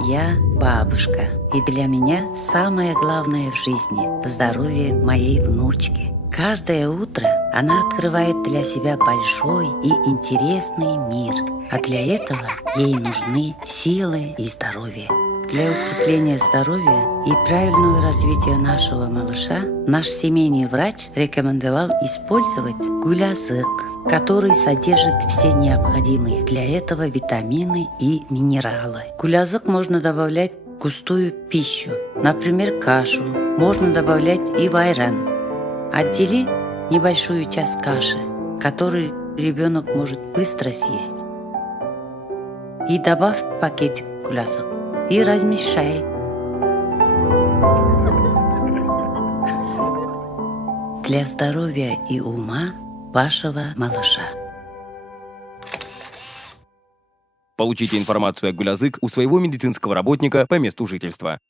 Я бабушка, и для меня самое главное в жизни – здоровье моей внучки. Каждое утро она открывает для себя большой и интересный мир, а для этого ей нужны силы и здоровье. Для укрепления здоровья и правильного развития нашего малыша наш семейный врач рекомендовал использовать гулясык, который содержит все необходимые для этого витамины и минералы. Гулясык можно добавлять в густую пищу, например, кашу. Можно добавлять и в айран. Отдели небольшую часть каши, которую ребенок может быстро съесть, и добавь в пакетик гулясык и размешай. Для здоровья и ума вашего малыша. Получите информацию о Гулязык у своего медицинского работника по месту жительства.